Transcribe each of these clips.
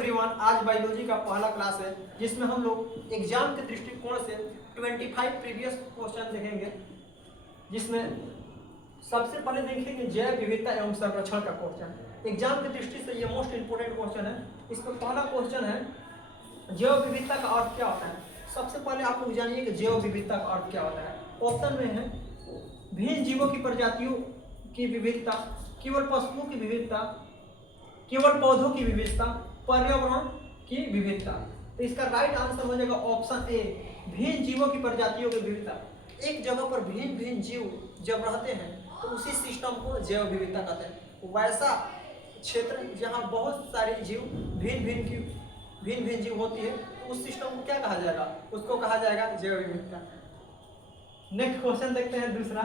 Everyone, आज biology का पहला क्लास है जिसमें हम लोग एग्जाम के दृष्टिकोण से 25 प्रीवियस क्वेश्चन देखेंगे, जिसमें सबसे पहले देखेंगे जैव विविधता एवं संरक्षण का क्वेश्चन। एग्जाम की दृष्टि से ये मोस्ट इंपोर्टेंट क्वेश्चन है। इसमें पहला क्वेश्चन है जैव विविधता का अर्थ क्या होता है। सबसे पहले आप लोग जानिए कि जैव विविधता का अर्थ क्या होता है। ऑप्शन में है भिन्न जीवों की प्रजातियों की विविधता, केवल पशुओं की विविधता, केवल पौधों की विविधता, पर्यावरण की विविधता। तो इसका राइट आंसर हो जाएगा ऑप्शन ए, भिन्न जीवों की प्रजातियों की विविधता। एक जगह पर भिन्न भिन्न जीव जब रहते हैं तो उसी सिस्टम को जैव विविधता कहते हैं। वैसा क्षेत्र जहाँ बहुत सारे जीव भिन्न भिन्न जीव होती है तो उस सिस्टम को क्या कहा जाएगा, उसको कहा जाएगा जैव विविधता। नेक्स्ट क्वेश्चन देखते हैं दूसरा।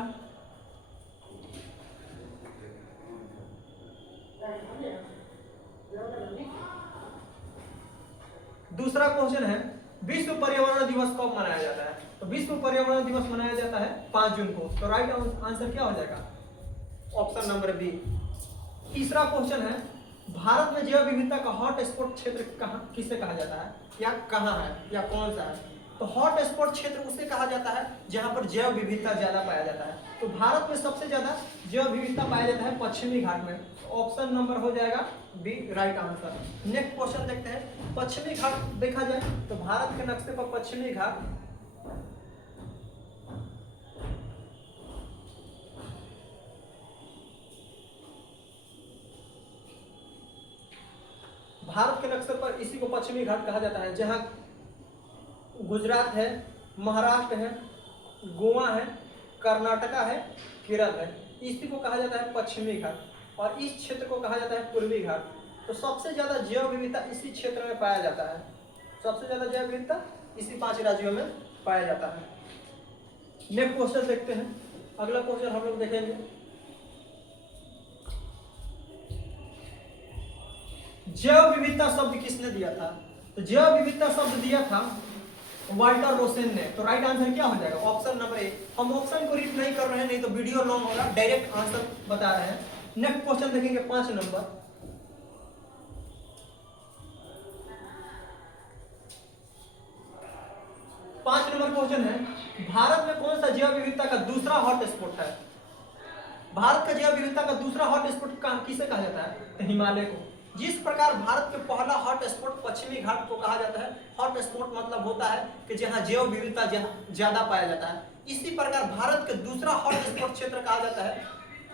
दूसरा क्वेश्चन है विश्व पर्यावरण दिवस कब मनाया जाता है। तो विश्व पर्यावरण दिवस मनाया जाता है 5 जून को। तो राइट आंसर क्या हो जाएगा, ऑप्शन नंबर बी। तीसरा क्वेश्चन है भारत में जैव विविधता का हॉट स्पॉट क्षेत्र किसे कहा जाता है, या कहाँ है, या कौन सा है। तो हॉट स्पॉट क्षेत्र उसे कहा जाता है जहां पर जैव विविधता ज्यादा पाया जाता है। तो भारत में सबसे ज्यादा जैव विविधता पाया जाता है पश्चिमी घाट में। ऑप्शन नंबर हो जाएगा b, right answer. Next question देखते हैं। पश्चिमी घाट देखा जाए तो भारत के नक्शे पर पश्चिमी घाट भारत के नक्शे पर इसी को पश्चिमी घाट कहा जाता है, जहां गुजरात है, महाराष्ट्र है, गोवा है, कर्नाटका है, केरल है। इसी को कहा जाता है पश्चिमी घाट और इस क्षेत्र को कहा जाता है पूर्वी घाट। तो सबसे ज्यादा जैव विविधता इसी क्षेत्र में पाया जाता है। सबसे ज्यादा जैव विविधता इसी 5 राज्यों में पाया जाता है। नेक्स्ट क्वेश्चन देखते हैं। अगला क्वेश्चन हम लोग देखेंगे जैव विविधता शब्द किसने दिया था। तो जैव विविधता शब्द दिया था वाल्टर रोसेन ने। तो राइट आंसर क्या हो जाएगा, ऑप्शन नंबर ए। हम ऑप्शन को रीड नहीं कर रहे हैं, नहीं तो वीडियो लॉन्ग होगा, डायरेक्ट आंसर बता रहे हैं। नेक्स्ट क्वेश्चन देखेंगे 5 नंबर। क्वेश्चन है भारत में कौन सा जैव विविधता का दूसरा हॉट स्पॉट है। भारत का जैव विविधता का दूसरा हॉट स्पॉट किसे कहा जाता है, तो हिमालय को। जिस प्रकार भारत के पहला हॉट स्पॉट पश्चिमी घाट को कहा जाता है। हॉट स्पॉट मतलब होता है कि जहां जैव विविधता ज्यादा पाया जाता है। इसी प्रकार भारत के दूसरा हॉट स्पॉट क्षेत्र कहा जाता है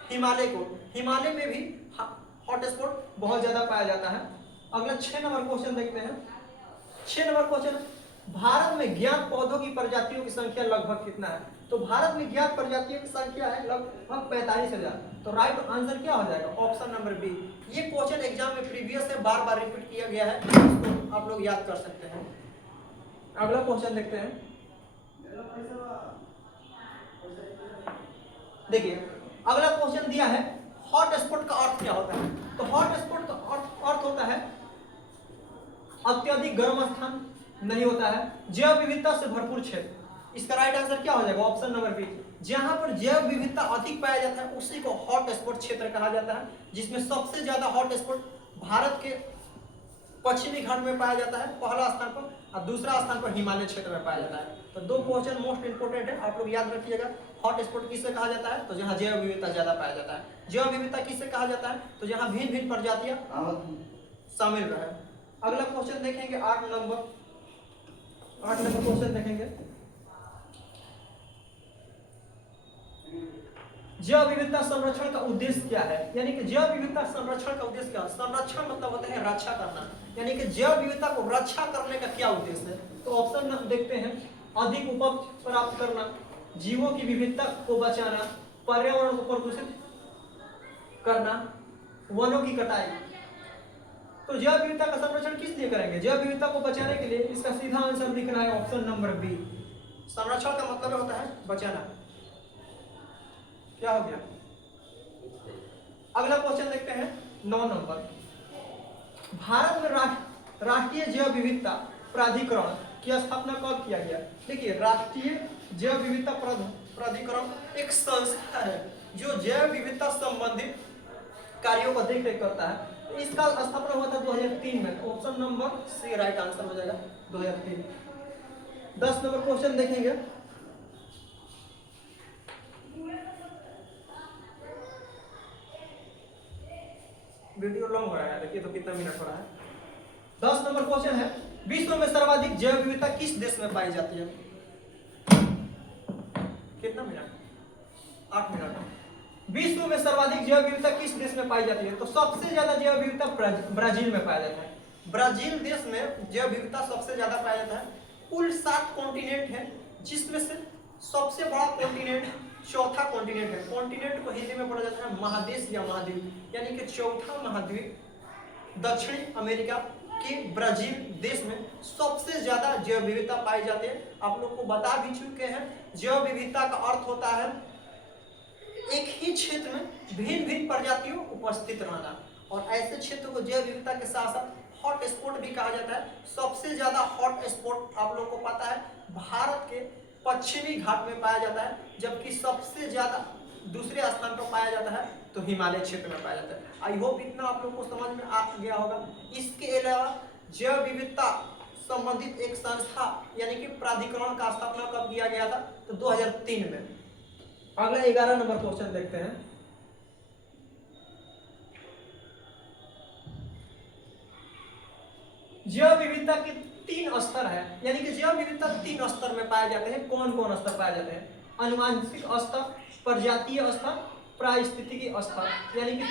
हिमालय को। हिमालय में भी हॉट स्पॉट बहुत ज्यादा पाया जाता है। अगला 6 नंबर क्वेश्चन देखते हैं। 6 नंबर क्वेश्चन, भारत में ज्ञात पौधों की प्रजातियों की संख्या लगभग कितना है। तो भारत में ज्ञात प्रजातियों की संख्या है लगभग 45,000। तो राइट आंसर क्या हो जाएगा, ऑप्शन नंबर बी। ये क्वेश्चन एग्जाम में प्रीवियस है, बार बार रिपीट किया गया है, इसको आप लोग याद कर सकते हैं। अगला क्वेश्चन देखते हैं। देखिए अगला क्वेश्चन दिया है हॉट स्पॉट का अर्थ क्या होता है। तो हॉट स्पॉट का अर्थ होता है अत्यधिक गर्म स्थान नहीं होता है, जैव विविधता से भरपूर क्षेत्र। इसका राइट आंसर क्या हो जाएगा, ऑप्शन नंबर बी। जहां पर जैव विविधता अधिक पाया जाता है उसी को हॉट स्पॉट क्षेत्र कहा जाता है, जिसमें सबसे ज्यादा हॉट स्पॉट भारत के पश्चिमी घाट में पाया जाता है पहला स्थान पर, और दूसरा स्थान पर हिमालय क्षेत्र में पाया जाता है। तो 2 क्वेश्चन मोस्ट इंपोर्टेंट है, आप लोग याद रखिएगा। हॉट स्पॉट किसे कहा जाता है, तो जहां जैव विविधता ज्यादा पाया जाता है। जैव विविधता किसे कहा जाता है, तो जहां भिन्न भिन्न प्रजातियां शामिल रहे। अगला क्वेश्चन देखेंगे 8 नंबर क्वेश्चन देखेंगे। जैव विविधता संरक्षण का उद्देश्य क्या है, यानी कि जैव विविधता संरक्षण का उद्देश्य क्या है। संरक्षण मतलब होता है रक्षा करना, यानी कि जैव विविधता को रक्षा करने का क्या उद्देश्य है। तो ऑप्शन देखते हैं, अधिक उपज प्राप्त करना, जीवों की विविधता को बचाना, पर्यावरण को प्रदूषित करना, वनों की कटाई। तो जैव विविधता का संरक्षण किस लिए करेंगे, जैव विविधता को बचाने के लिए। इसका सीधा आंसर दिख रहा है ऑप्शन नंबर बी। संरक्षण का मतलब होता है बचाना। क्या हो गया। अगला क्वेश्चन देखते हैं 9 नंबर। भारत में राष्ट्रीय जैव विविधता प्राधिकरण की स्थापना कब किया गया। देखिए राष्ट्रीय जैव विविधता प्राधिकरण एक संस्था है जो जैव विविधता संबंधित कार्यों का देखरेख करता है। तो इसका स्थापना हुआ था 2003 में। Option number c right answer हो जाएगा 2003। 10 नंबर क्वेश्चन देखेंगे। वीडियो लॉन्ग हो रहा है, देखिए तो कितना मिनट हो रहा है। 10 नंबर क्वेश्चन है, विश्व में सर्वाधिक जैव विविधता किस देश में पाई जाती है? कितना मिनट? 8 मिनट। विश्व में सर्वाधिक जैव विविधता किस देश में पाई जाती है? तो सबसे ज्यादा जैव विविधता ब्राजील में पाया जाता है। ब्राजील देश में जैव विविधता सबसे ज्यादा पाया जाता है। कुल 7 कॉन्टिनेंट है, जिसमें से सबसे बड़ा कॉन्टिनेंट चौथा कॉन्टिनेंट है। कॉन्टिनेंट को हिंदी में बोला जाता है महादेश या महाद्वीप, यानी कि चौथा महाद्वीप दक्षिणी अमेरिका के ब्राजील देश में सबसे ज्यादा जैव विविधता पाई जाती है। आप लोग को बता भी चुके हैं, जैव विविधता का अर्थ होता है एक ही क्षेत्र में भिन्न भिन्न प्रजातियों उपस्थित रहना, और ऐसे क्षेत्र को जैव विविधता के साथ साथ हॉट स्पॉट भी कहा जाता है। सबसे ज्यादा हॉट स्पॉट आप लोग को पता है भारत के पश्चिमी घाट में पाया जाता है, जबकि सबसे ज्यादा दूसरे स्थान पर पाया जाता है तो हिमालय क्षेत्र में पाया जाता है। आई होप इतना आप लोग को समझ में आ गया होगा। इसके अलावा जैव विविधता संबंधित एक संस्था यानी कि प्राधिकरण का स्थापना कब किया गया था? तो 2003 में। अगला 11 नंबर क्वेश्चन देखते हैं। जैव विविधता के 3 स्तर है, यानी कि जैव विविधता 3 स्तर में पाए जाते हैं। कौन कौन स्तर पाए जाते हैं? अनुवांशिक स्तर, प्रजातीय स्तर, पारिस्थितिकी स्तर, यानी कि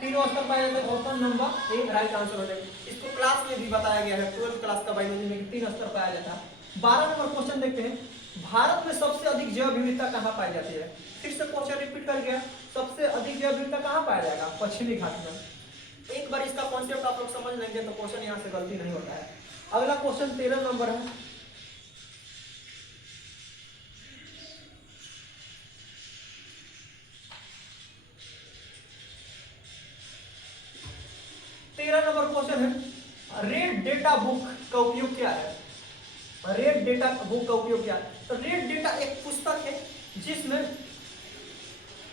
तीनों स्तर पाए जाते हैं। Option number A right answer हो जाएगा। इसको क्लास में भी बताया गया है, 12th क्लास का बायोलॉजी में 3 स्तर पाया जाता है। 12 नंबर क्वेश्चन देखते हैं, भारत में सबसे अधिक जैव विविधता कहाँ पाई जाती है? फिर से क्वेश्चन रिपीट कर गया, सबसे अधिक जैव विविधता कहाँ पाया जाएगा? पश्चिमी घाट में। एक बार इसका कॉन्सेप्ट आप लोग समझ लेंगे तो क्वेश्चन यहाँ से गलती नहीं होता है। अगला क्वेश्चन 13 नंबर है, क्वेश्चन है, रेड डेटा बुक का उपयोग क्या है? रेड डेटा बुक का उपयोग क्या है? तो रेड डेटा एक पुस्तक है जिसमें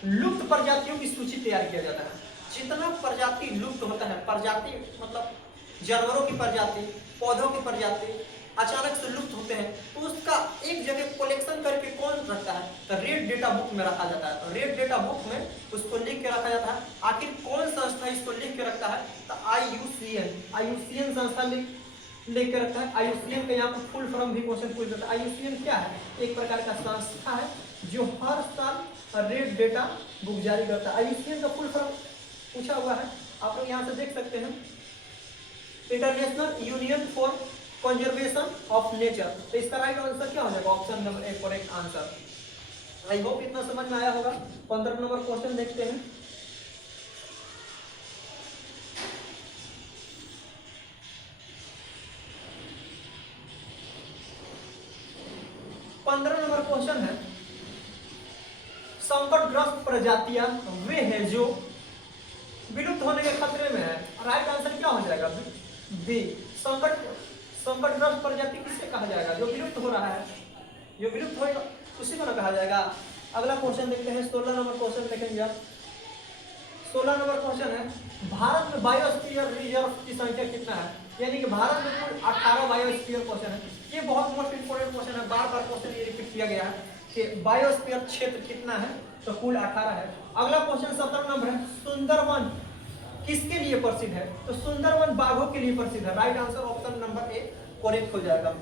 लुप्त प्रजातियों की सूची तैयार किया जाता है। जितना प्रजाति लुप्त होता है, प्रजाति मतलब जानवरों की प्रजाति, पौधों की प्रजाति अचानक से लुप्त होते हैं, तो उसका एक जगह कलेक्शन करके कौन रखता है? तो रेड डेटा बुक में रखा जाता है। तो रेड डेटा बुक में उसको लिख के रखा जाता है। आखिर कौन संस्था इसको लिख के रखता है? तो आईयूसीएन संस्था लिख के रखता है। आईयूसीएन का यहाँ पर फुल फॉर्म भी क्वेश्चन पूछ जाता है। आईयूसीएन क्या है? एक प्रकार का संस्था है जो हर साल रेड डेटा बुक जारी करता है। आईयूसीएन का फुल फॉर्म पूछा हुआ है, आप लोग यहाँ से देख सकते हैं, international union for conservation of nature. तो इसका राइट आंसर क्या हो जाएगा? Option number A correct answer. I hope इतना समझ में आया होगा। 15 नंबर क्वेश्चन देखते हैं। नंबर क्वेश्चन है, संकटग्रस्त प्रजातियां वे हैं जो विलुप्त होने के खतरे में है। राइट आंसर क्या हो जाएगा? बी। संकटग्रस्त प्रजाति किसे कहा जाएगा? जो विलुप्त हो रहा है, जो विलुप्त होगा उसी को ना कहा जाएगा। अगला क्वेश्चन देखते हैं, 16 नंबर क्वेश्चन देखेंगे आप। 16 नंबर क्वेश्चन है, भारत में बायोस्फीयर रिजर्व की संख्या कितना है? यानी कि भारत में कुल 18 बायोस्फीयर क्वेश्चन है। ये बहुत मोस्ट इंपोर्टेंट क्वेश्चन है, बार बार क्वेश्चन ये रिपीट किया गया है कि बायोस्फीयर क्षेत्र कितना है? तो कुल 18 है। अगला क्वेश्चन 17 नंबर है, सुंदरवन किसके लिए प्रसिद्ध है? तो सुंदरवन बाघों के लिए प्रसिद्ध है। Right answer option number A correct हो जाएगा।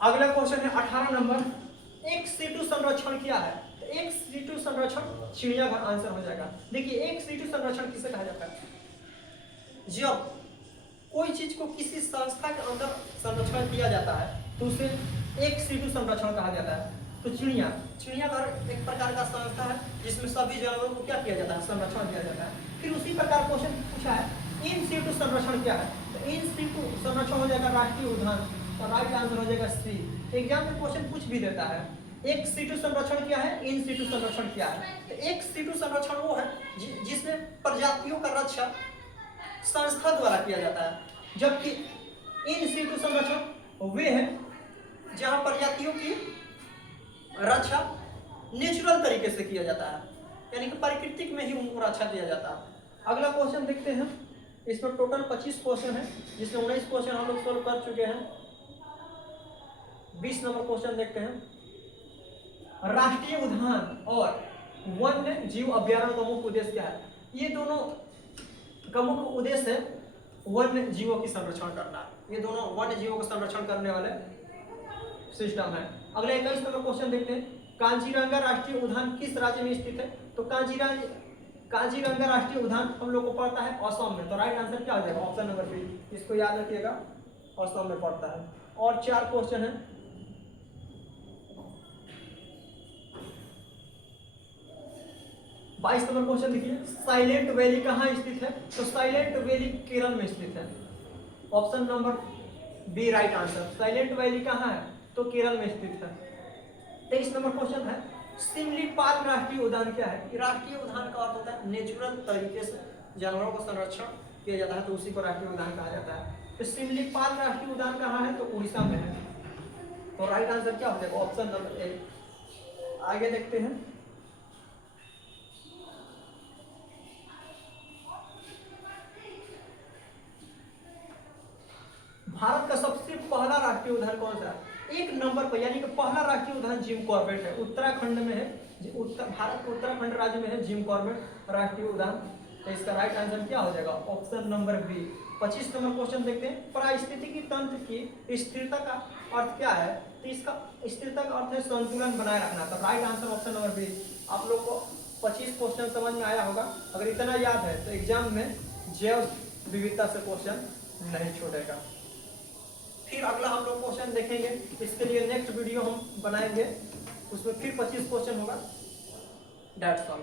अगला क्वेश्चन है 18 नंबर, एक सीटू संरक्षण क्या है? तो एक सीटू संरक्षण चिड़ियाघर आंसर हो जाएगा। देखिए एक सीटू संरक्षण किसे कहा जाता है? जब कोई चीज को किसी संस्था के अंदर संरक्षण किया जाता है तो उसे एक सीटू संरक्षण कहा जाता है। तो चिड़ियाघर एक प्रकार का संस्था है जिसमें सभी जानवरों को क्या किया जाता है? संरक्षण किया जाता है। फिर उसी प्रकार क्वेश्चन पूछा है, इन सीटू संरक्षण क्या है? तो इन सीटू संरक्षण हो जाएगा राष्ट्रीय उद्यान। तो राइट आंसर हो जाएगा सी। एग्जाम में क्वेश्चन पूछ भी देता है, एक सीटू संरक्षण क्या है, इन सीटू संरक्षण क्या है? तो एक सीटू संरक्षण वो है जिसमें प्रजातियों का रक्षा संस्था द्वारा किया जाता है। जबकि इन सिटु संरक्षण वे हैं जहां प्रजातियों की रक्षा नेचुरल तरीके से किया जाता है, यानी कि प्राकृतिक में ही उनको रक्षा दिया जाता है। अगला क्वेश्चन देखते हैं। इसमें टोटल 25 क्वेश्चन है, जिसमें 19 क्वेश्चन हम लोग सोल्व कर चुके हैं। 20 नंबर क्वेश्चन देखते हैं। राष्ट्रीय उद्यान और वन्य जीव अभ्यारण्य का मुख्य उद्देश्य क्या है? ये दोनों का मुख्य उद्देश्य है वन्य जीवों की संरक्षण करना। ये दोनों वन्य जीवों का संरक्षण करने वाले सिस्टम है। अगले 21 नंबर क्वेश्चन देखते हैं। कांजीरंगा राष्ट्रीय उद्यान किस राज्य में स्थित है? तो कांजीरंगा राष्ट्रीय उद्यान हम लोग को पड़ता है असम में। तो राइट आंसर क्या हो जाएगा? Option number b. इसको याद रखिएगा, असम में पड़ता है। और 4 क्वेश्चन है। बाईस नंबर क्वेश्चन देखिए। साइलेंट वैली कहाँ स्थित है? तो साइलेंट वैली केरल में स्थित है। Option number b right answer. Silent valley कहाँ है? तो केरल में स्थित है। 23 नंबर क्वेश्चन है। सिमलीपाल राष्ट्रीय उद्यान क्या है? राष्ट्रीय उद्यान का अर्थ होता है नेचुरल तरीके से जानवरों का संरक्षण किया जाता है, तो उसी को राष्ट्रीय उद्यान कहा जाता है। तो सिमलीपाल राष्ट्रीय उद्यान कहाँ है? तो उड़ीसा में है। तो राइट आंसर क्या हो जाएगा? Option number A. आगे देखते हैं। भारत का सबसे पहला राष्ट्रीय उद्यान कौन सा है? 1 नंबर पर, यानी कि पहला राष्ट्रीय उद्यान जिम कॉर्बेट है, उत्तराखंड में है। भारत के उत्तराखंड राज्य में है जिम कॉर्बेट राष्ट्रीय उद्यान। तो इसका राइट आंसर क्या हो जाएगा? Option number b. 25 number question देखते हैं। पारिस्थितिकी तंत्र की स्थिरता का अर्थ क्या है? तो इसका स्थिरता का अर्थ है संतुलन बनाए रखना। तो right answer option number b. आप लोग को 25 क्वेश्चन समझ में आया होगा। अगर इतना याद है तो एग्जाम में जैव विविधता से क्वेश्चन नहीं छोड़ेगा। फिर अगला हम लोग क्वेश्चन देखेंगे, इसके लिए नेक्स्ट वीडियो हम बनाएंगे, उसमें फिर 25 क्वेश्चन होगा। That's all.